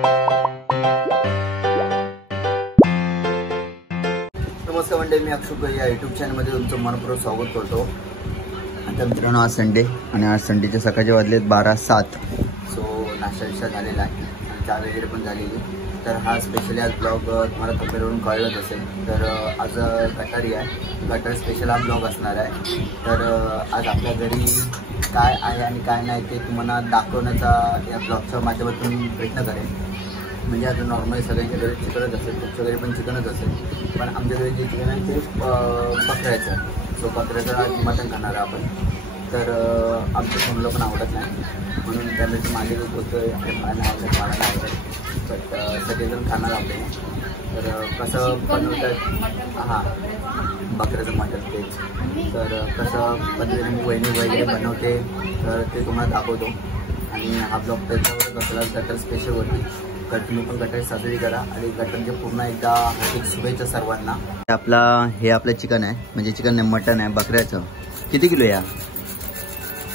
नमस्कार मंडळी, मी अक्षुक या यूट्यूब चॅनलमध्ये तुमचं मनपूर्वक स्वागत करतो. आता मित्रांनो, आज संडे आणि आज संडेचे सकाळचे वाजलेत 12:07. सो नाश्ता झालेला आहे आणि चहा वगैरे पण झालेली. तर हा स्पेशली आज ब्लॉग तुम्हाला कम्पेअरवरून कळलंच असेल. तर आज गटारी आहे, गटार स्पेशल हा ब्लॉग असणार आहे. तर आज आपल्या घरी काय आहे आणि काय नाही ते तुम्हाला दाखवण्याचा या ब्लॉगच्या माध्यमातून प्रयत्न करेन. म्हणजे आता नॉर्मली सगळ्यांच्या घरी चिकनच असेल, तुमच्या घरी पण चिकनच असेल, पण आमच्या घरी जे चिकन आहे ते बकऱ्याचं आहे. सो बकऱ्याचं आज मटण खाणार आहे आपण. तर आमच्या फोनला पण आवडत नाही म्हणून त्यामुळे मालिक होतं आहे. मला नाही आवडत, मला नाही आवडत, बट सगळेजण खाणार आपले. तर कसं बनवतात, हां बकऱ्याचं मटण तेच. तर कसं पद्धतीने मी वहिनी वगैरे बनवते तर ते तुम्हाला दाखवतो. आणि हा ब्लॉग त्याच्यावरच असला गटर स्पेशलवरती. तर तुम्ही पण गटारी साजरी करा आणि गटारचे पूर्ण एकदा हार्दिक शुभेच्छा सर्वांना. हे आपलं चिकन आहे, म्हणजे चिकन नाही मटन आहे बकऱ्याचं. किती किलो या?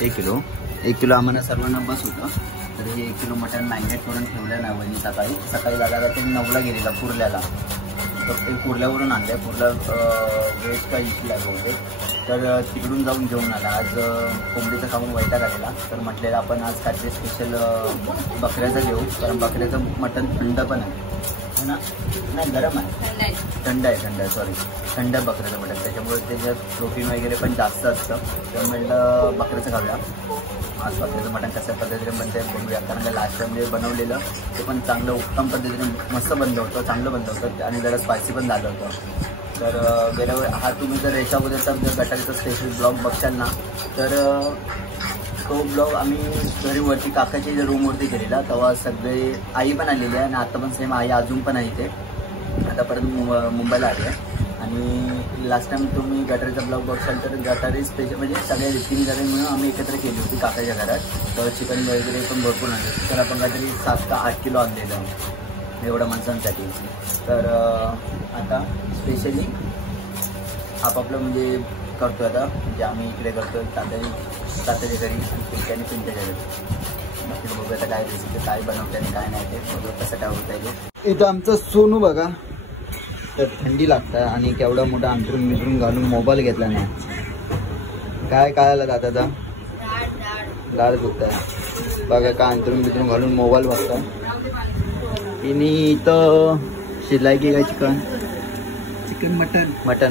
1 किलो आम्हाला सर्वांना बस होतं. तर हे 1 किलो मटन मॅरिनेट करून ठेवलं नाही वहिनी सकाळी दादा ते 9ला गेलेला कुर्ल्याला. तर ते कुर्ल्यावरून आणलं, कुर्ला वेज का इशला होते. तर तिकडून जाऊन जेवण आला. आज कोंबडीचं खाऊन वैताग आलेला. तर म्हटलेलं आपण आज काहीतरी स्पेशल बकऱ्याचं घेऊ, कारण बकऱ्याचं मटण थंड पण आहे ना, नाही गरम आहे, थंड आहे सॉरी, थंड आहे बकऱ्याचं मटण. त्याच्यामुळे त्याच्यात प्रोटीन वगैरे पण जास्त असतं. तर म्हटलं बकऱ्याचं खाऊया. आज बकऱ्याचं मटण कशा पद्धतीने बनते बघूया, कारण लास्ट टाइम जे बनवलेलं ते पण चांगलं उत्तम पद्धतीने मस्त बनलं होतं, चांगलं बनलं होतं आणि जरा स्पायसी पण झालं होतं. तर गेल्या वेळी हा तुम्ही जर याच्यामध्ये तर गटारीचा स्पेशल ब्लॉग बघशाल ना, तर तो ब्लॉग आम्ही घरीवरती काकाच्या जे रूमवरती केलेला. तेव्हा सगळे आई पण आलेली आहे आणि आता पण सेम आई अजून पण आहे इथे, आता परत मुंबईला आली आहे. आणि लास्ट टाइम तुम्ही गटारीचा ब्लॉग बघशाल तर गटारी स्पेशल म्हणजे सगळ्या रीतीने झाले म्हणून आम्ही एकत्र केली होती काकाच्या घरात. तर चिकन वगैरे पण भरपूर आणले. तर आपण काहीतरी 7 का 8 किलो आणलेलं एवढ्या माणसांसाठी. तर आता स्पेशली आपापलं म्हणजे करतो आता, म्हणजे आम्ही इकडे करतो तात्याच्या घरी आणि त्याने पिंट्याच्या घरी. बाकी बघूया आता काय रेसिपी काय बनवते आणि काय नाही ते बघूया कसं काय होत आहे. इथं आमचं सोनू बघा, तर थंडी लागतं आणि केवढा मोठा अंतरून घालून मोबाईल घेतला नाही. काय आलं दादाचा दाढ दुखत आहे बघा, का अंतरून घालून मोबाईल बघता. तिने इथं शिजलाय की काय चिकन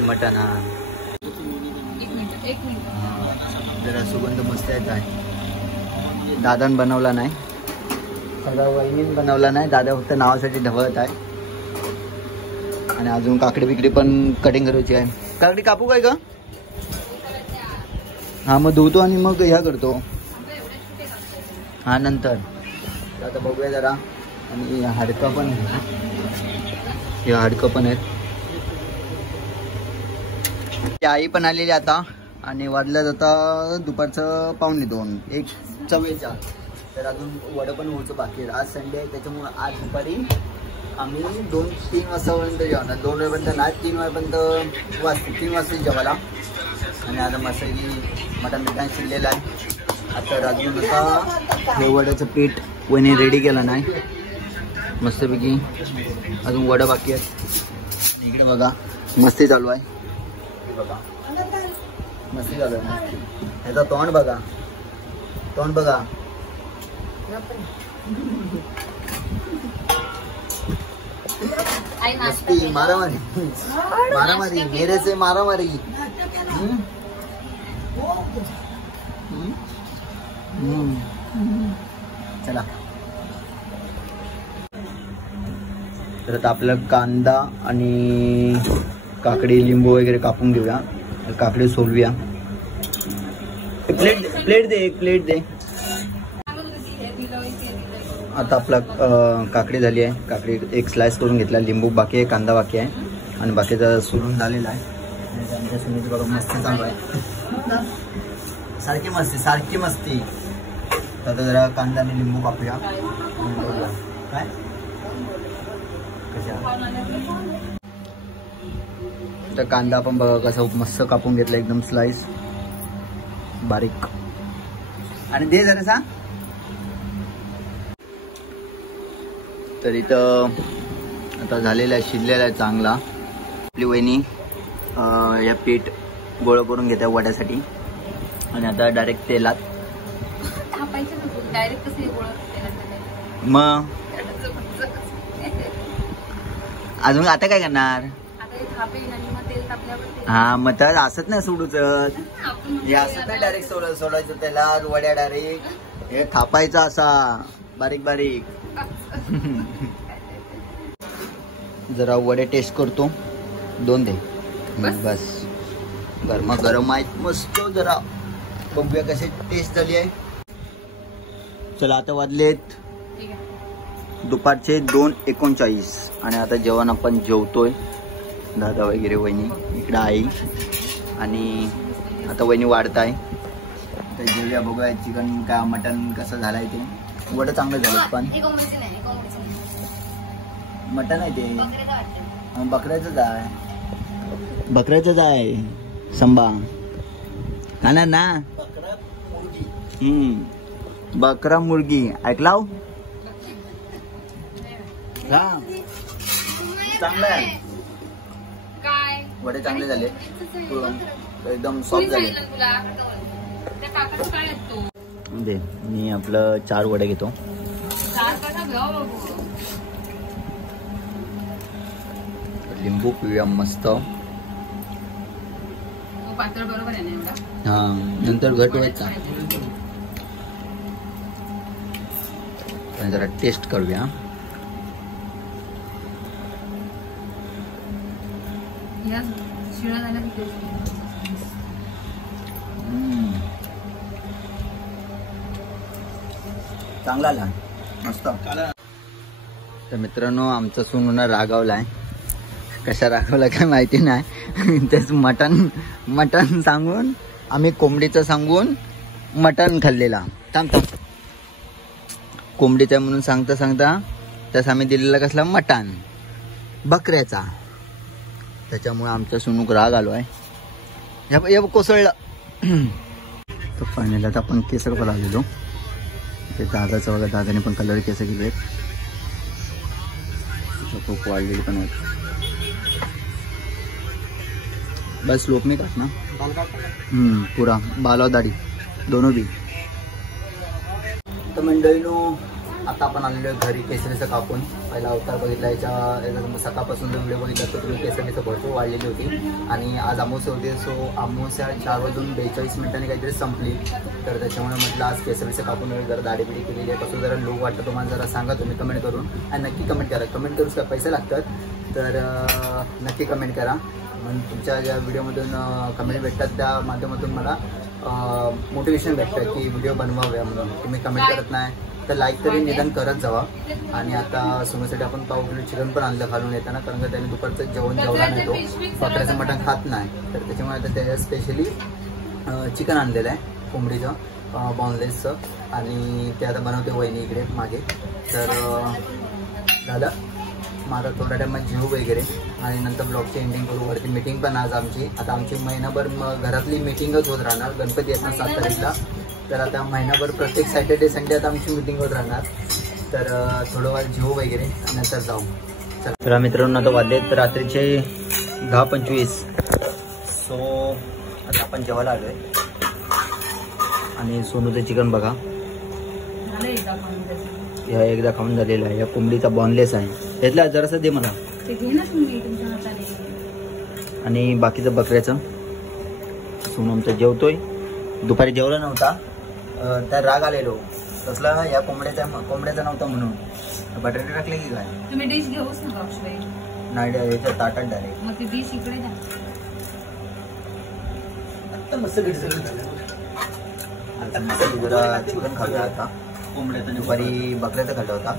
मटन हा जरा सुगंध मस्त येत आहे. दादान बनवला नाही, सगळा वहिनीन बनवला नाही, दादा फक्त नावासाठी ढवळत आहे. आणि अजून काकडी बिकडी पण कटिंग करायची आहे. काकडी कापू काय का? हा मग धुतो आणि मग ह्या करतो हा नंतर. आता बघूया जरा. आणि हाडकं पण, हे हाडकं पण आहेत. आई पण आलेली आता आणि वाजल्यात आता दुपारचं 1:45 1:44. तर अजून वडं पण व्हायचं बाकी आहे. आज संडे आहे त्याच्यामुळे आज दुपारी आम्ही 2-3 वाजतापर्यंत जेवणार. 2 वाजेपर्यंत नाही, 3 वाजेपर्यंत वाजते, 3 वाजता जेवायला. आणि आता मसाली मटण शिजलेलं आहे. आता अजून आता हे वड्याचं पीठ वहिनी रेडी केलं नाही मस्तपैकी, अजून वडा बाकी आहेत. इकडे बघा मस्ती चालू आहे, बघा मस्ती चालू आहे. ह्याचा तोंड बघा मस्ती, मारामारी मेरे से मारामारी. चला तर आता आपलं कांदा आणि काकडी लिंबू वगैरे कापून घेऊया. काकडी सोलूया. प्लेट दे, एक प्लेट दे. आता आपला काकडी झाली आहे. काकडी एक स्लाइस करून घेतला. लिंबू बाकी आहे, कांदा बाकी आहे आणि बाकीचा सोलून झालेला आहे. आणि आमच्या सुनीची बघा मस्ती चालू आहे, सारखी मस्ती. तर जरा कांदा आणि लिंबू कापूया. काय तर कांदा आपण बघा कसं मस्त कापून घेतला, एकदम स्लाइस बारीक. आणि दे जरा सांग. तर इथं आता झालेला आहे, शिजलेला आहे चांगला. आपली वहिनी या पीठ गोळा करून घेते वड्यासाठी आणि आता डायरेक्ट तेलात. मग अजून आता काय करणार? हा मग तर असत नाही सोडूच, हे असत नाही डायरेक्ट सोडायचं त्याला वड्या डायरेक्ट हे थापायचा असा बारीक बारीक. जरा वडे टेस्ट करतो, 2 दे बस. गरमा गरम आहेत मस्त, जरा बघूया कशी टेस्ट झाली आहे. चला आता वाजलेत दुपारचे 2:39 आणि आता जेवण आपण जेवतोय. दादा वगैरे वहिनी इकडं आई आणि आता वहिनी वाढताय. तर जेवूया, बघूया चिकन का मटन कसं झालंय ते. वडं चांगलं झालं पण मटन आहे ते बकऱ्याचंच आहे, बकऱ्याचंच आहे संबा खाणार ना. बकरा मुर्गी ऐकलाव हा चांगलं आहे. वडे चांगले झाले, एकदम सॉफ्ट झाले. दे मी आपलं 4 वडे घेतो. लिंबू पिऊया मस्त. हा नंतर घट व्हायचा. जरा टेस्ट करूया. चांगला आला मस्त. तर मित्रांनो आमचा सून रागावलाय. कशा रागावला काय माहिती नाही. तेच मटण सांगून आम्ही कोंबडीचं सांगून मटण खाल्लेला. थांब कोंबडीचा म्हणून सांगता सांगता त्यास आम्ही दिलेला कसला मटण बकऱ्याचा. त्याच्यामुळे आमचा सुनूक राग आलो आहे. या कोसळला. तर फायनल आता आपण केसर पण आलेलो. ते दादाचं बघा, दादाने पण कलर केस केले. खूप वाढलेली पण आहेत. बस लोक नाही काट ना पुरा बाला दाढी दोनों भी. तर मंडळीनो आता आपण आलेलो घरी केसरीचं कापून. पहिला अवतार बघितला, याच्या सकाळपासून जो व्हिडिओ बघितला तर तुम्ही केसरीचं भरपूर वाढलेली होती. आणि आज अमावस्या होती, सो अमावस्या 4:42 काहीतरी संपली. तर त्याच्यामुळे म्हटलं आज केसरीचं कापून जरा दाढी बिडी केलेली आहे. कसं जरा लोक वाटतं तुम्हाला जरा सांगा तुम्ही कमेंट करून. आणि नक्की कमेंट करा. कमेंट करून काय पैसे लागतात तर नक्की कमेंट करा. मग तुमच्या ज्या व्हिडिओमधून कमेंट भेटतात त्या माध्यमातून मला मोटिवेशन भेटतं की व्हिडिओ बनवाव्या म्हणून. तुम्ही कमेंट करत नाही तर लाईक तरी निदान करत जावा. आणि आता सोन्यासाठी आपण पाव किलो चिकन पण आणलं घालून येताना, कारण का त्याने दुपारचं जेवण जेवला नाही, तो बकऱ्याचं मटण खात नाही. तर त्याच्यामुळे आता त्याच्या स्पेशली चिकन आणलेलं आहे कोंबडीचं बॉनलेसचं. आणि ते आता बनवते वहिनी इकडे मागे. तर दादा माझा थोड्या टायमात जेव वगैरे आणि नंतर ब्लॉगची एंडिंग करू. वरती मीटिंग पण आज आमची. आता आमची महिनाभर घरातली मीटिंगच होत राहणार. गणपती आहेत ना 7 तारीखला. तर आता महिनाभर प्रत्येक सॅटर्डे संडे आता आमची मीटिंग होत राहणार. तर थोडं वेळ जेवू वगैरे नंतर जाऊ. चला तर मित्रांनो आता वाजलेत रात्रीचे 10:25. सो आता आपण जेवायला आलोय. आणि सोनूचं चिकन बघा, ह्या एकदा खाऊन झालेला आहे. या कोंबडीचा बॉनलेस आहे. यातला जरासं दे मला. आणि बाकीचं बकऱ्याचं. सोनू आमचं जेवतोय. दुपारी जेवला नव्हता, त्या राग आलेलो तसला. या कोंबड्याचा नव्हता म्हणून बटाटे टाकले की काय. तुम्ही डिश घेऊच नका अक्षय. नाही याच्या ताटात डायरेक्ट. मग ती डिश इकडे द्या. आता मस्त जरा चिकन खाल्लं आता. कोंबड्याचं दुपारी बकऱ्याचं खाल्लं होता.